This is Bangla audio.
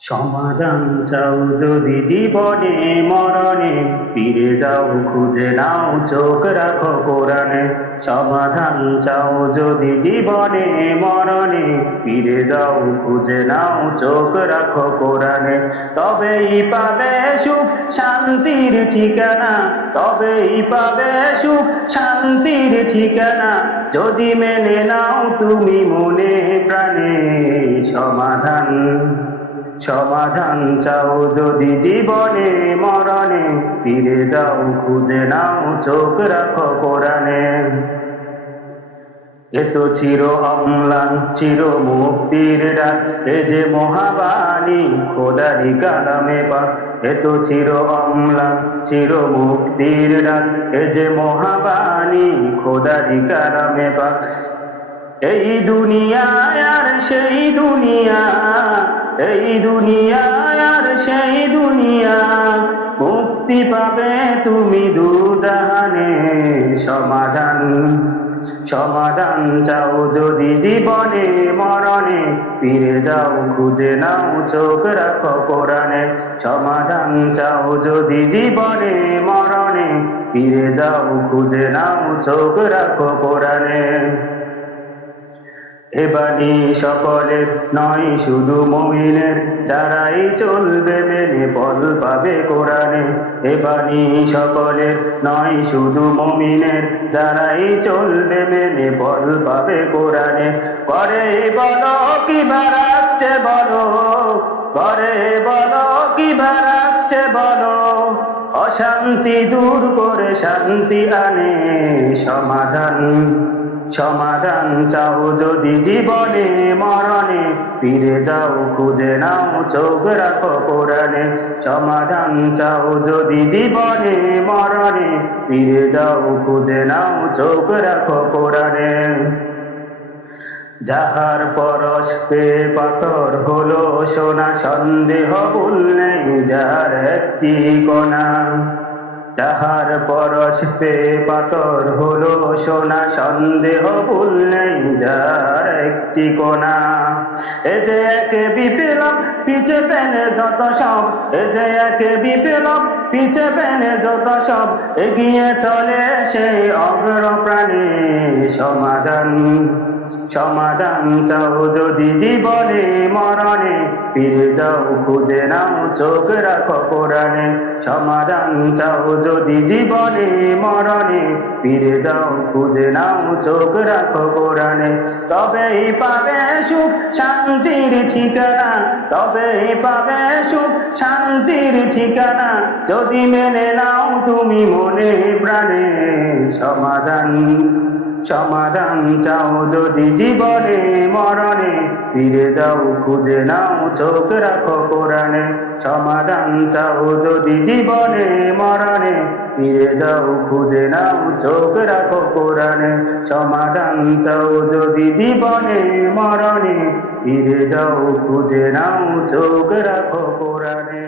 সমাধান চাও যদি জীবনে মরণে, ফিরে যাও খুঁজে নাও চোখ রাখো কোরআনে। সমাধান চাও যদি জীবনে মরণে, ফিরে যাও খুঁজে নাও চোখ রাখো কোরআনে। তবেই পাবে সুখ শান্তির ঠিকানা, তবেই পাবে সুখ শান্তির ঠিকানা, যদি মেনে নাও তুমি মনে প্রাণে। সমাধান সমাধান চাও যদি জীবনে মরণে, ফিরে যাও খুঁজে নাও চোখ রাখো কোরআনে। এত চির অম্লান চির মুক্তির ডাক, এ যে মহাবাণী খোদারি কালামে পাক। এত চির অম্লান চির মুক্তির ডাক, এ যে মহাবাণী খোদারি কালামে পাক। এই দুনিয়ায় আর সেই দুনিয়া, এই দুনিয়া আর সেই দুনিয়া, মুক্তি পাবে তুমি দুজাহানে। সমাধান সমাধান চাও যদি জীবনে মরণে, ফিরে যাও খুঁজে নাও চোখ রাখো কোরআনে। সমাধান চাও যদি জীবনে মরণে, ফিরে যাও খুঁজে নাও চোখ রাখো কোরআনে। এ বাণী সকলের নয় শুধু মুমিনের, যারাই চলবে মেনে ফল পাবে কোরআনে। এ বাণী সকলের নয় শুধু মুমিনের, যারাই চলবে মেনে ফল পাবে কোরআনে। করে বলো কিবা রাষ্ট্রে বলো, করে বলো কিবা রাষ্ট্রে বলো, অশান্তি দূর করে শান্তি আনে। সমাধান সমাধান চাও যদি জীবনে মরণে, ফিরে যাও খুঁজে নাও চোখ রাখো কোরআনে। সমাধান চাও যদি জীবনে মরণে, ফিরে যাও খুঁজে নাও চোখ রাখো কোরআনে। যাহার পরশ পেয়ে পাথর হলো সোনা, সন্দেহ ভুল নেই যার একটি কণা। যাহার পরশ পেয়ে পাথর হলো সোনা, সন্দেহ ভুল নেই যার একটি কোণা। এ যে এক বিপ্লব পিছে পেনে যত সব, এ যে এক বিপ্লব পিছে পেনে যত সব, এগিয়ে চলে সেই অগ্রপ্রাণে। সমাধান সমাধান চাও যদি জীবনে মরণে, ফিরে যাও খুঁজে নাও চোখ রাখো কোরআনে। সমাধান চাও যদি জীবনে মরণে, ফিরে যাও খুঁজে নাও চোখ রাখো কোরআনে। তবেই পাবে সুখ শান্তির ঠিকানা, তবেই পাবে সুখ শান্তির ঠিকানা, যদি মেনে নাও তুমি মনে প্রাণে। সমাধান সমাধান চাও যদি জীবনে মরণে, ফিরে যাও খুঁজে নাও চোখ রাখো কোরআনে। সমাধান চাও যদি জীবনে মরণে, ফিরে যাও খুঁজে নাও চোখ রাখো কোরআনে। সমাধান চাও যদি জীবনে মরণে, ফিরে যাও খুঁজে নাও চোখ রাখো কোরআনে।